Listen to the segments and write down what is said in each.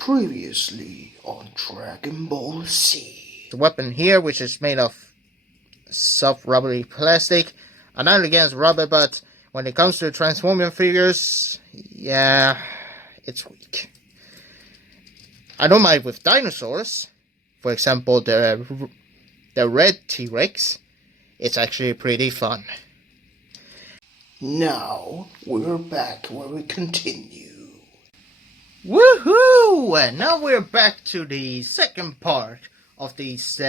Previously on Dragon Ball Z. The weapon here, which is made of soft rubbery plastic. I'm not against rubber, but when it comes to transforming figures, yeah, it's weak. I don't mind with dinosaurs. For example, the red T-Rex. It's actually pretty fun. Now we're back where we continue. Woohoo! And now we're back to the second part of these.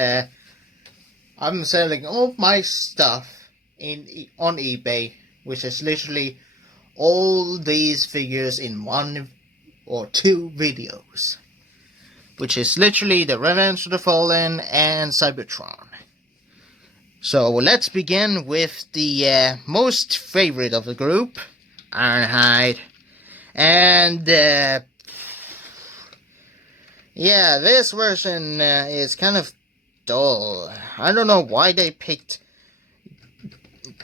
I'm selling all my stuff on eBay, which is literally all these figures in one or two videos, which is literally the Revenge of the Fallen and Cybertron. So let's begin with the most favorite of the group, Ironhide, and yeah, this version is kind of dull. I don't know why they picked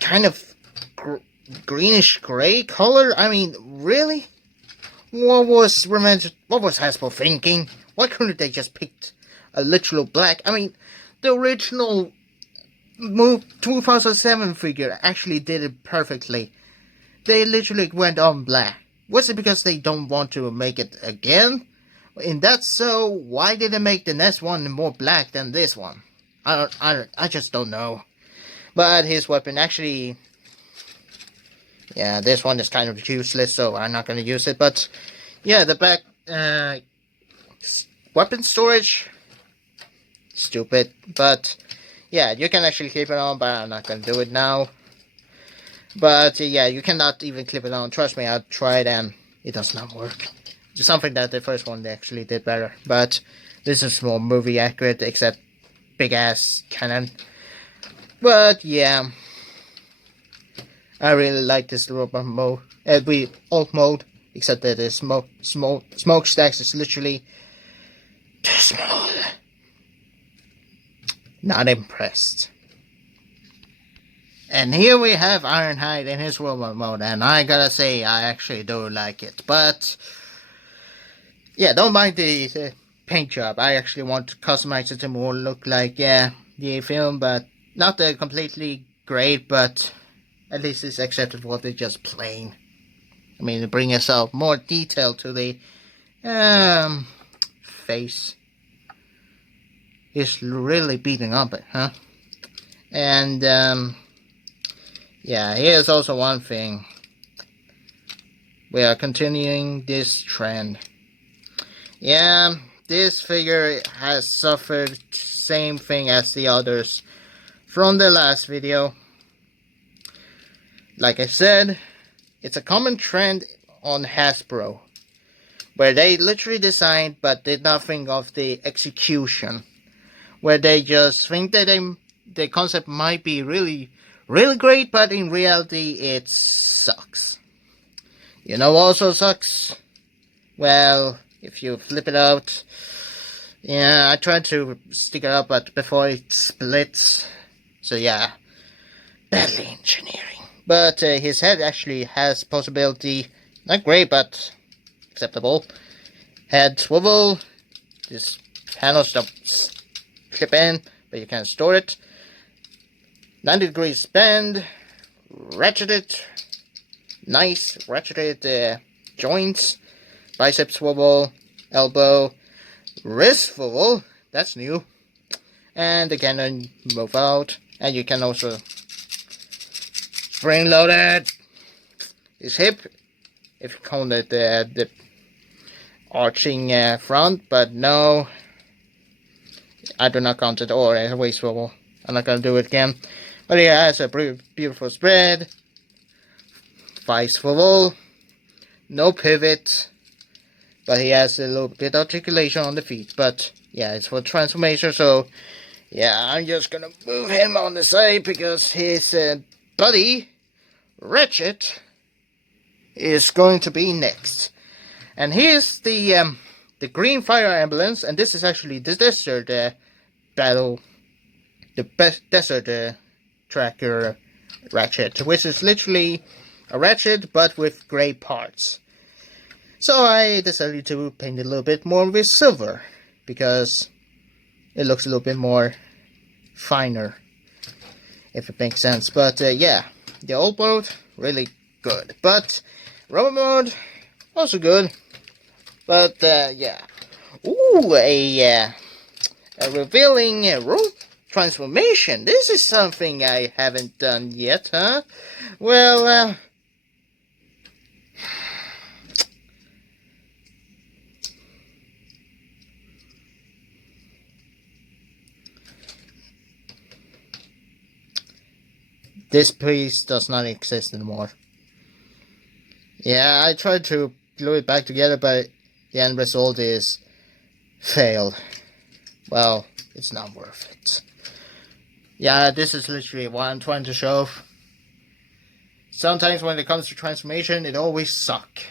kind of greenish gray color. I mean, really? What was Hasbro thinking? Why couldn't they just pick a literal black? I mean, the original 2007 figure actually did it perfectly. They literally went on black. Was it because they don't want to make it again? In that so, why did they make the next one more black than this one? I just don't know. But his weapon actually, yeah, this one is kind of useless, so I'm not gonna use it. But yeah, the back weapon storage, stupid. But yeah, you can actually clip it on, but I'm not gonna do it now. But yeah, you cannot even clip it on. Trust me, I tried and it does not work. It's something that the first one they actually did better. But this is more movie accurate, except big ass cannon. But yeah, I really like this robot mode. Alt mode, except that the smokestacks is literally too small. Not impressed. And here we have Ironhide in his robot mode, and I gotta say, I actually do like it. But yeah, don't mind the paint job. I actually want to customize it to more look like, yeah, the film, but not completely great, but at least it's acceptable to just plain. I mean, to bring yourself more detail to the face. It's really beating up it, huh? And yeah, here's also one thing. We are continuing this trend. Yeah, this figure has suffered same thing as the others from the last video. Like I said, it's a common trend on Hasbro, where they literally designed but did not think of the execution. Where they just think that the concept might be really great, but in reality it sucks. You know, also sucks? Well, if you flip it out, yeah, I tried to stick it up, but before it splits, so yeah, badly engineering. But his head actually has possibility, not great, but acceptable. Head swivel, this panels don't clip in, but you can store it. 90 degrees bend, ratcheted, nice ratcheted joints, bicep swivel, elbow, wrist swivel, that's new, and the cannon move out, and you can also spring loaded. His hip, if you count it the arching front, but no, I do not count it, or a waist swivel. I'm not gonna do it again. But he has a beautiful spread, 5 swivel, no pivot, but he has a little bit of articulation on the feet. But yeah, it's for transformation, so yeah, I'm just gonna move him on the side because his buddy, Ratchet, is going to be next. And here's the Green Fire Ambulance, and this is actually the Desert Battle, the best Desert Tracker Ratchet, which is literally a Ratchet but with gray parts. So I decided to paint it a little bit more with silver, because it looks a little bit more finer, if it makes sense. But yeah, the old mode, really good. But robot mode, also good. But yeah. Ooh, a revealing rope transformation. This is something I haven't done yet, huh? Well, this piece does not exist anymore. Yeah, I tried to glue it back together, but the end result is fail. Well, it's not worth it. Yeah, this is literally what I'm trying to show. Sometimes when it comes to transformation, it always sucks.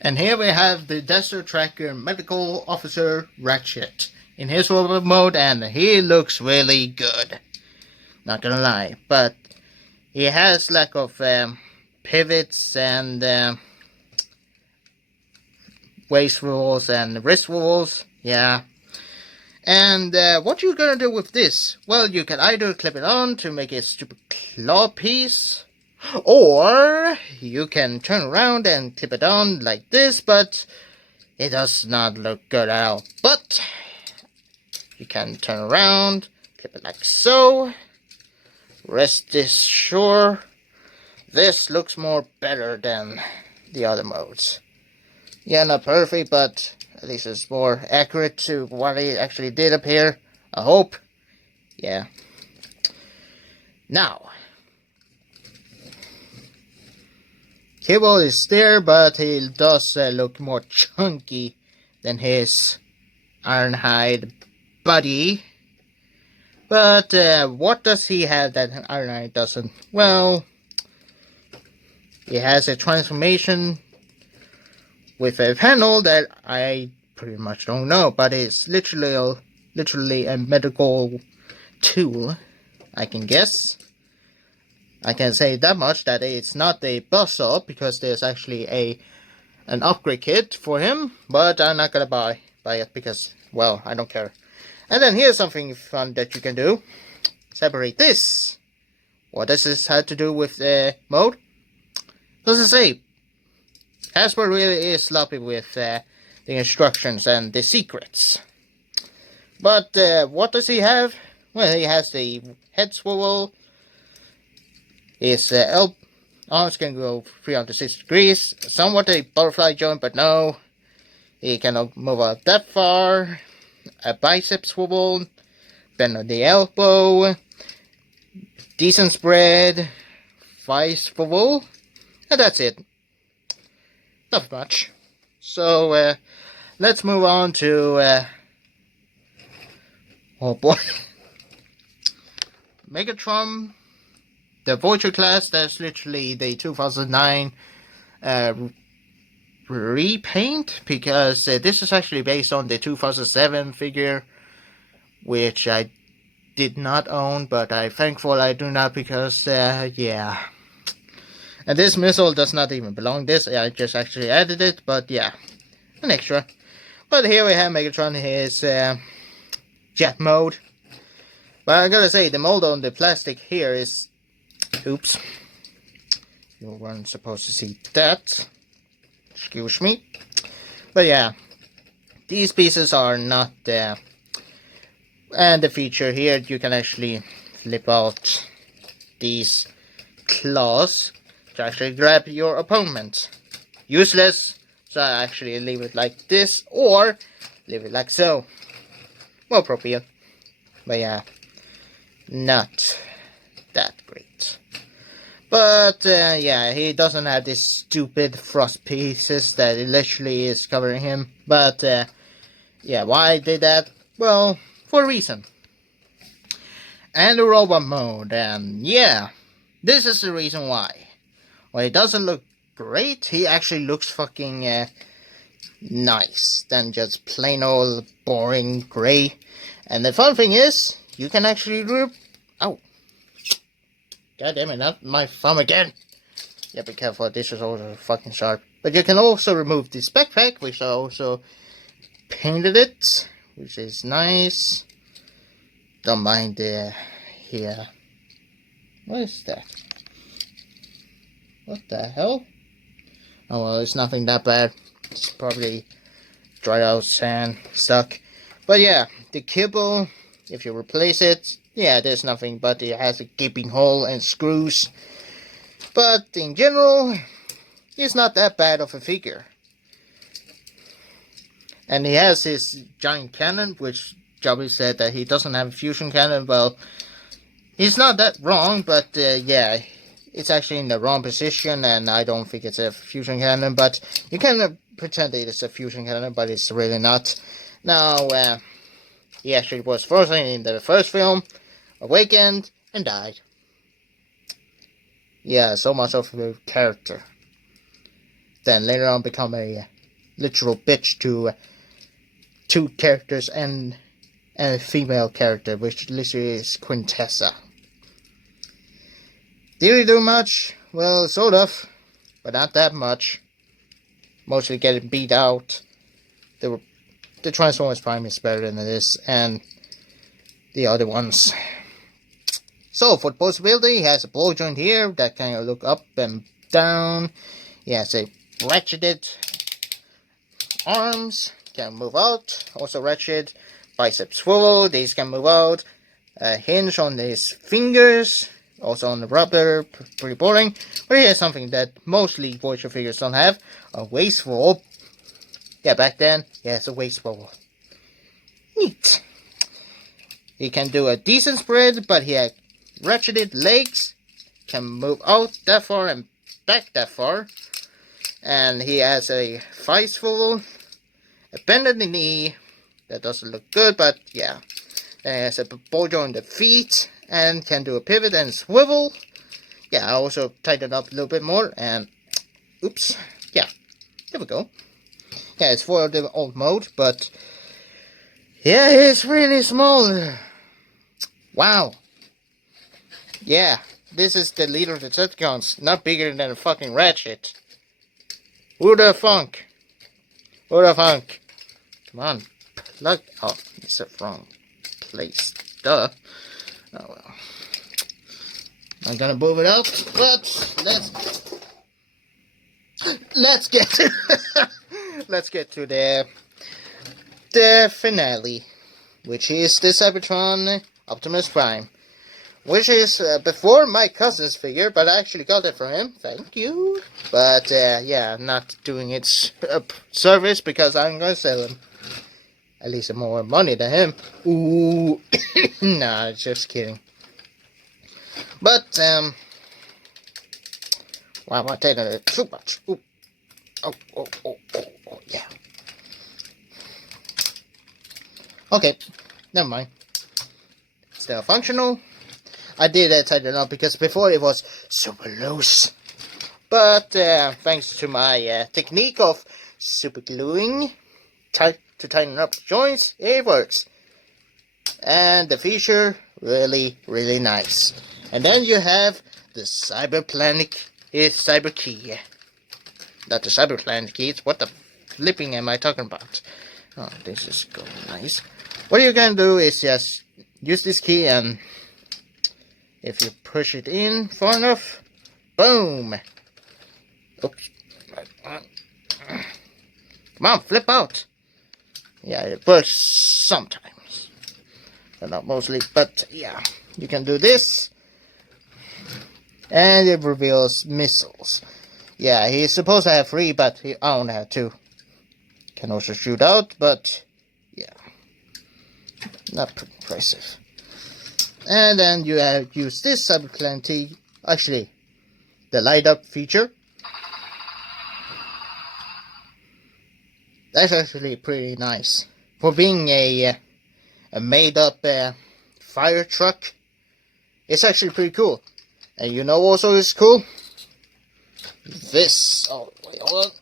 And here we have the Desert Tracker Medical Officer Ratchet in his robot mode, and he looks really good. Not gonna lie, but he has lack of pivots and waist rules and wrist rules. Yeah. And what you gonna do with this? Well, you can either clip it on to make a stupid claw piece, or you can turn around and clip it on like this, but it does not look good at all. But you can turn around, clip it like so. Rest assured, this looks more better than the other modes. Yeah, not perfect, but at least it's more accurate to what it actually did up here. I hope. Yeah. Now, Cable is there, but he does look more chunky than his Ironhide buddy. But what does he have that Ironhide doesn't? Well, he has a transformation with a panel that I pretty much don't know, but it's literally a medical tool, I can guess. I can say that much, that it's not a bust up, because there's actually an upgrade kit for him, but I'm not gonna buy it because, well, I don't care. And then here's something fun that you can do. Separate this. What does this have to do with the mode? Doesn't say. Hasbro really is sloppy with the instructions and the secrets. But what does he have? Well, he has the head swivel. His arms can go 360 degrees. Somewhat a butterfly joint, but no. He cannot move out that far. A bicep swivel. Bend on the elbow. Decent spread. Thigh swivel. And that's it. Not much. So, let's move on to, oh boy. Megatron, the Vulture class. That's literally the 2009 repaint, because this is actually based on the 2007 figure, which I did not own, but I'm thankful I do not, because yeah. And this missile does not even belong this. I just actually added it, but yeah, an extra. But here we have Megatron, his jet mode. But I gotta say, the mold on the plastic here is... Oops. You weren't supposed to see that. Excuse me. But yeah, these pieces are not there. And the feature here, you can actually flip out these claws to actually grab your opponent. Useless, so I actually leave it like this, or leave it like so. More appropriate. But yeah, not that great. But yeah, he doesn't have these stupid frost pieces that literally is covering him. But yeah, why I did that? Well, for a reason. And the robot mode, and yeah, this is the reason why. Well, he doesn't look great. He actually looks fucking nice than just plain old boring gray. And the fun thing is, you can actually oh, god damn it, not my thumb again. Yeah, be careful, this is also fucking sharp. But you can also remove this backpack, which I also painted it, which is nice. Don't mind the here. What is that? What the hell? Oh well, it's nothing that bad. It's probably dried out sand stuck. But yeah, the kibble, if you replace it, yeah, there's nothing but it has a gaping hole and screws. But in general, it's not that bad of a figure. And he has his giant cannon, which Jobby said that he doesn't have a fusion cannon. Well, he's not that wrong, but yeah, it's actually in the wrong position, and I don't think it's a fusion cannon. But you can pretend it is a fusion cannon, but it's really not. Now, he actually was frozen in the first film, awakened, and died. Yeah, so much of a character. Then later on become a literal bitch to two characters and a female character, which literally is Quintessa. Did he do much? Well, sort of, but not that much. Mostly getting beat out. The Transformers Prime is better than this, and the other ones. So, for the possibility, he has a ball joint here that can look up and down. He has a ratcheted arms, can move out. Also ratchet bicep swivel, these can move out. A hinge on his fingers, also on the rubber, pretty boring. But here's something that mostly Voyager figures don't have, a waist roll. Yeah, back then, yes, a waist roll. Neat. He can do a decent spread, but he had ratcheted legs, can move out that far and back that far. And he has a thigh swivel, a bended knee, that doesn't look good, but yeah. Then he has a ball joint on the feet, and can do a pivot and swivel. Yeah, I also tightened up a little bit more, and oops, yeah, there we go. Yeah, it's for the old mode, but yeah, it's really small. Wow. Yeah, this is the leader of the Decepticons, not bigger than a fucking Ratchet. Who the funk? Who the funk? Come on, plug. Oh, it's the wrong place. Duh. Oh well. I'm gonna move it out, but let's get to let's get to the finale, which is the Cybertron Optimus Prime, which is before my cousin's figure, but I actually got it from him. Thank you. But yeah, not doing its service because I'm gonna sell him. At least more money than him. Ooh, nah, just kidding. But wow, I'm taking it too much. Ooh. Oh, yeah. Okay, never mind. Still functional. I did tighten it up because before it was super loose. But thanks to my technique of super gluing to tighten up the joints, it works. And the feature, really, really nice. And then you have the CyberKnight-Miky. Not the CyberKnight-Miky, it's what the flipping am I talking about? Oh, this is going nice. What you're gonna do is just use this key, and if you push it in far enough, boom! Oops. Come on, flip out! Yeah, it works sometimes. But not mostly, but yeah. You can do this. And it reveals missiles. Yeah, he's supposed to have 3, but he only had 2. Can also shoot out, but yeah. Not pretty impressive. And then you use this CyberKnight-Miky, actually, the light up feature. That's actually pretty nice. For being a made up fire truck, it's actually pretty cool. And you know also is cool? This. Oh, wait, hold on.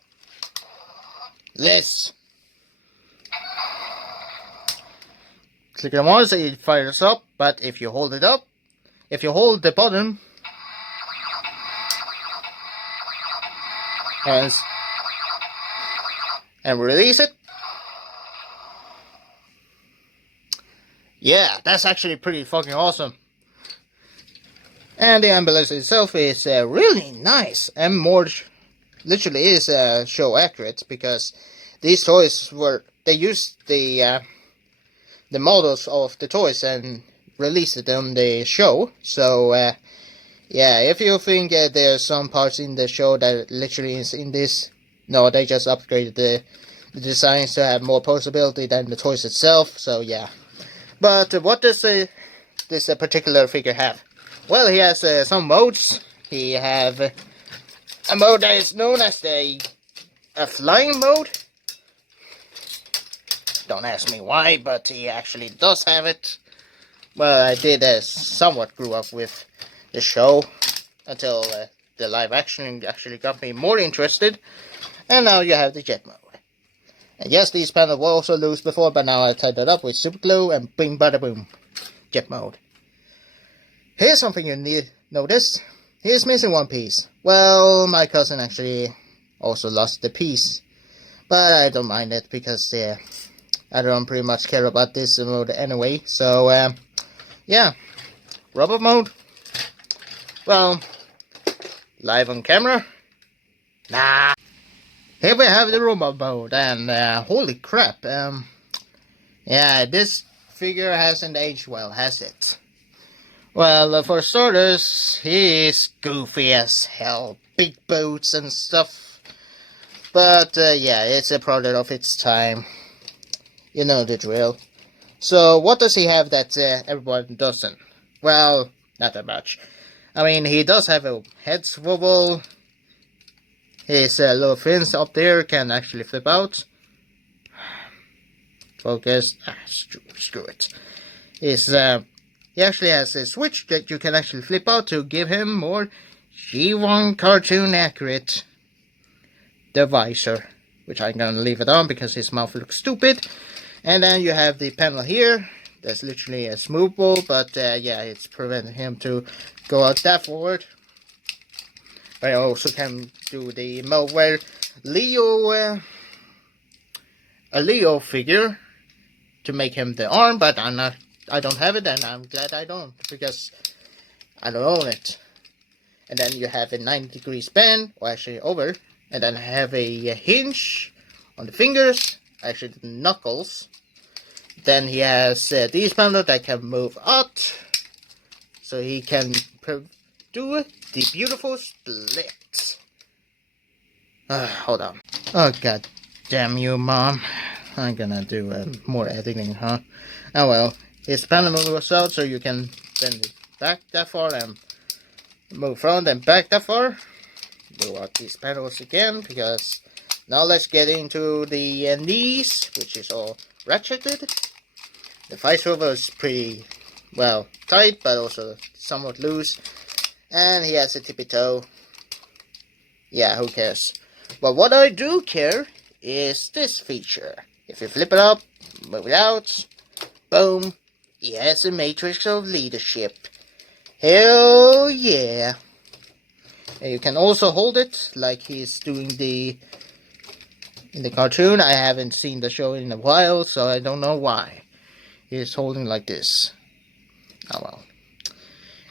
This. Click it once, it fires up, but if you hold it up, if you hold the button, and release it. Yeah, that's actually pretty fucking awesome. And the ambulance itself is really nice and more literally is show accurate, because these toys they used the models of the toys and released it on the show. So yeah, if you think there's some parts in the show that literally is in this, no, they just upgraded the designs to have more posability than the toys itself. So yeah, but what does this particular figure have? Well, he has some modes. He have a mode that is known as a flying mode. Don't ask me why, but he actually does have it. Well, I did somewhat grew up with the show until the live action actually got me more interested. And now you have the jet mode. And yes, these panels were also loose before, but now I tied it up with super glue and bing bada boom, jet mode. Here's something you need notice. He's missing one piece. Well, my cousin actually also lost the piece, but I don't mind it because I don't pretty much care about this mode anyway. So yeah, robot mode. Well, live on camera. Nah. Here we have the robot mode, and holy crap. Yeah, this figure hasn't aged well, has it? Well, for starters, he is goofy as hell. Big boots and stuff. But, yeah, it's a product of its time. You know the drill. So, what does he have that everyone doesn't? Well, not that much. I mean, he does have a head swivel. His little fins up there can actually flip out. Focus. Screw it. He actually has a switch that you can actually flip out to give him more G1 cartoon accurate the visor, which I'm gonna leave it on because his mouth looks stupid. And then you have the panel here. That's literally a smooth ball, but yeah, it's preventing him to go out that forward. But I also can do the mode where a Leo figure to make him the arm, but I don't have it, and I'm glad I don't, because I don't own it. And then you have a 90-degree span, or actually over, and then have a hinge on the fingers, actually the knuckles. Then he has these panels that can move out, so he can do the beautiful split. Hold on. Oh, god damn you, Mom. I'm gonna do more editing, huh? Oh well. His panel moves out, so you can bend it back that far and move front and back that far. Do out these panels again, because now let's get into the knees, which is all ratcheted. The thigh swivel is pretty, well, tight, but also somewhat loose. And he has a tippy toe. Yeah, who cares? But what I do care is this feature. If you flip it up, move it out, boom, he has a matrix of leadership. Hell yeah. And you can also hold it like he's doing in the cartoon. I haven't seen the show in a while, so I don't know why. He's holding like this. Oh well.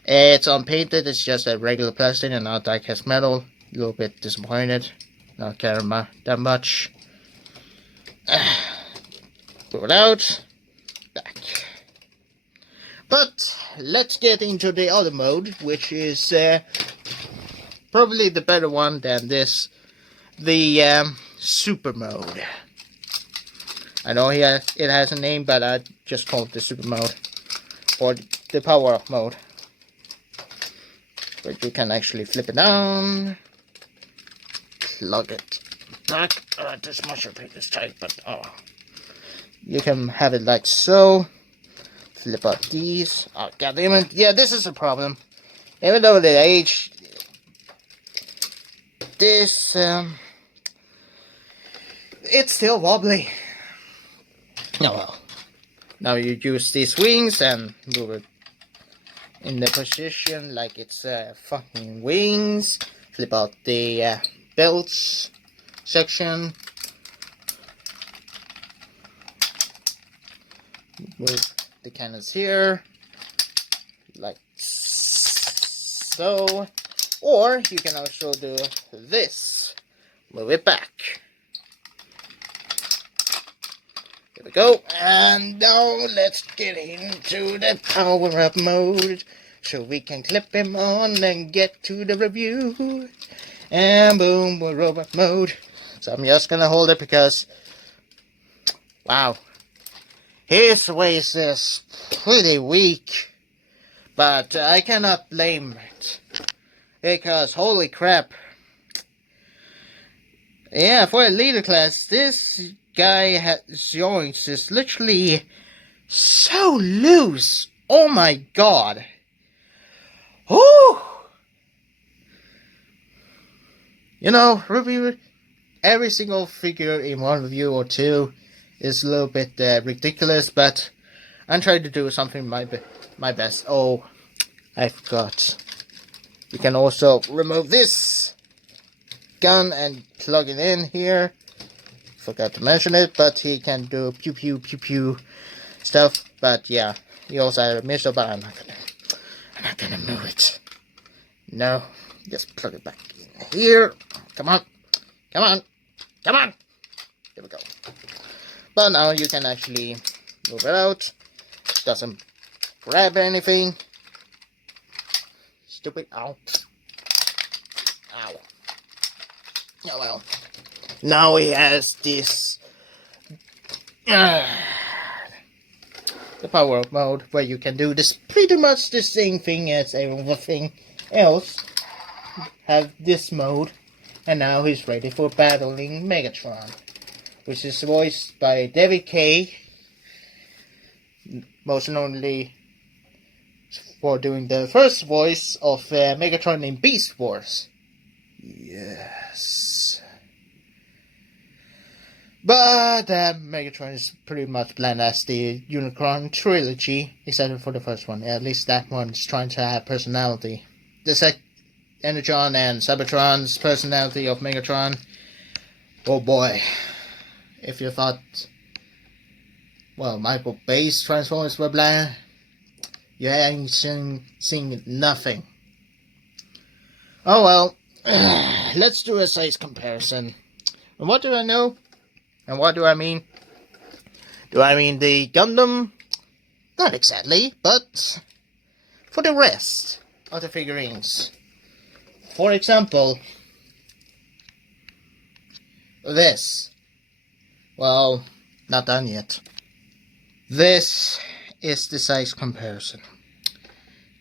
It's unpainted, it's just a regular plastic and not die-cast metal. A little bit disappointed. Not caring that much. Pull it out. Back. But let's get into the other mode, which is probably the better one than this. The super mode. I know it has a name, but I just call it the super mode. Or the power up mode. But you can actually flip it down. Plug it back. This mushroom paint is tight, but you can have it like so. Flip out these. Oh, god damn it. Yeah, this is a problem. Even though they age, this, it's still wobbly. Oh well. Now you use these wings and move it in the position like it's fucking wings. Flip out the belts section. Move the cannons here, like so. Or you can also do this. Move it back. Here we go. And now let's get into the power up mode, so we can clip him on and get to the review. And boom, we're robot mode. So I'm just gonna hold it because, wow, his waist is pretty weak. But I cannot blame it, because holy crap. Yeah, for a leader class, this guy joints is literally so loose. Oh my god. Whew. You know, review every single figure in one review or two is a little bit ridiculous, but I'm trying to do something my best. Oh, I forgot. You can also remove this gun and plug it in here. Forgot to mention it, but he can do pew pew pew pew stuff. But yeah, he also has a missile, but I'm not gonna move it. No, just plug it back in here. Come on, come on, come on. There we go. But now you can actually move it out. Doesn't grab anything. Stupid. Ow. Ow. Oh well. Now he has this the power up mode, where you can do this pretty much the same thing as everything else. Have this mode, and now he's ready for battling Megatron, which is voiced by David K. Most knownly for doing the first voice of Megatron in Beast Wars. Yes. But Megatron is pretty much bland as the Unicron trilogy, except for the first one. At least that one's trying to have personality. The Energon and Cybertron's personality of Megatron. Oh boy. If you thought, well, Michael Bay's Transformers were bland, you ain't seen nothing. Oh well. Let's do a size comparison. And what do I know? And what do I mean? Do I mean the Gundam? Not exactly, but for the rest of the figurines. For example, this. Well, not done yet. This is the size comparison.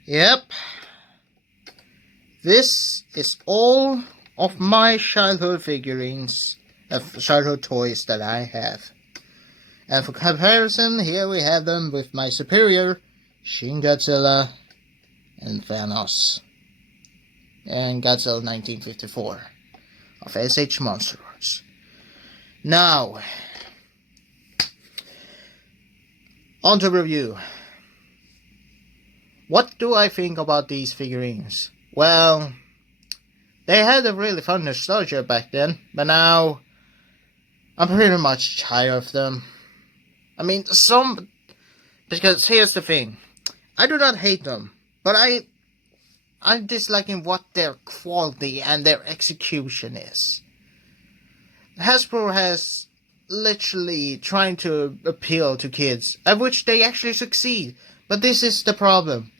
Yep. This is all of my childhood figurines, childhood toys that I have. And for comparison, here we have them with my superior, Shin Godzilla and Thanos. And Godzilla 1954 of SH Monster Arts. Now, on to review. What do I think about these figurines? Well, they had a really fun nostalgia back then, but now I'm pretty much tired of them. I mean, because here's the thing. I do not hate them, but I'm disliking what their quality and their execution is. Hasbro has literally trying to appeal to kids, at which they actually succeed. But this is the problem.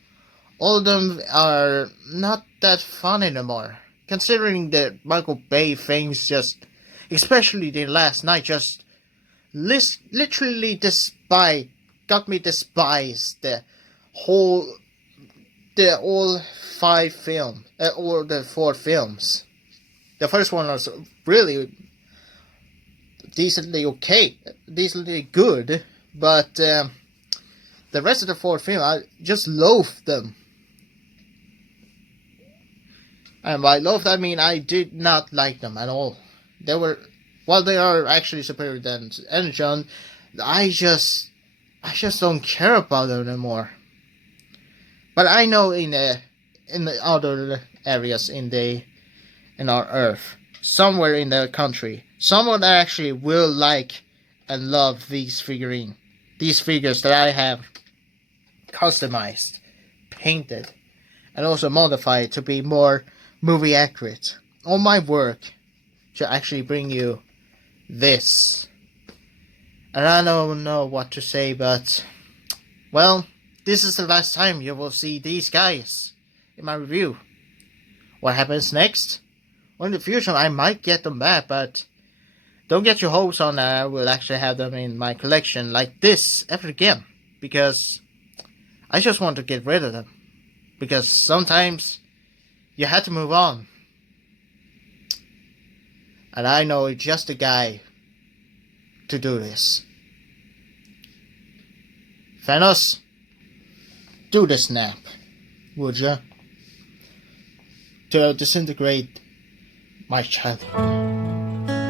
All of them are not that fun anymore. Considering that Michael Bay things just, especially the last night, just literally got me despise all 5 films, or the 4 films. The first one was really decently good, but the rest of the 4 films, I just loathed them. And by loathed, I mean I did not like them at all. While they are actually superior than Energon, I just don't care about them anymore. But I know in the other areas in our Earth, somewhere in the country, someone that actually will like and love these figures that I have customized, painted, and also modified to be more movie accurate. All my work to actually bring you this. And I don't know what to say, but well, this is the last time you will see these guys in my review. What happens next? Well, in the future I might get them back, but don't get your hopes on that I will actually have them in my collection like this ever again, because I just want to get rid of them. Because sometimes you had to move on. And I know just the guy to do this. Thanos, do the snap, would ya? To disintegrate my childhood,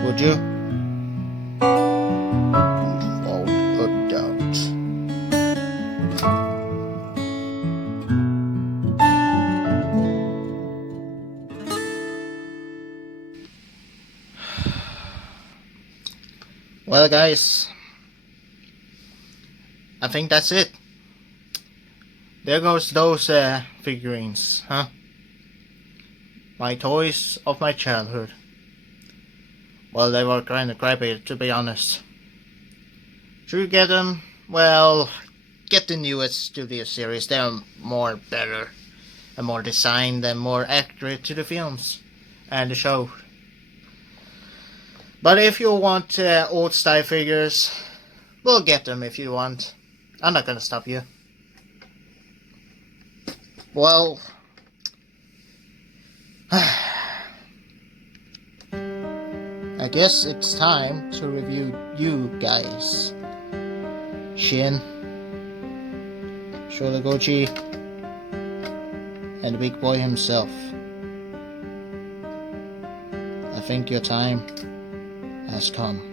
would you? Without a doubt. Well, guys, I think that's it. There goes those figurines, huh? My toys of my childhood. Well, they were kind of crappy, to be honest. Should you get them? Well, get the newest Studio Series. They're more better and more designed and more accurate to the films and the show. But if you want old style figures, we'll get them if you want. I'm not gonna stop you. Well, I guess it's time to review you guys. Shin, Shodagochi, and the big boy himself. I think your time has come.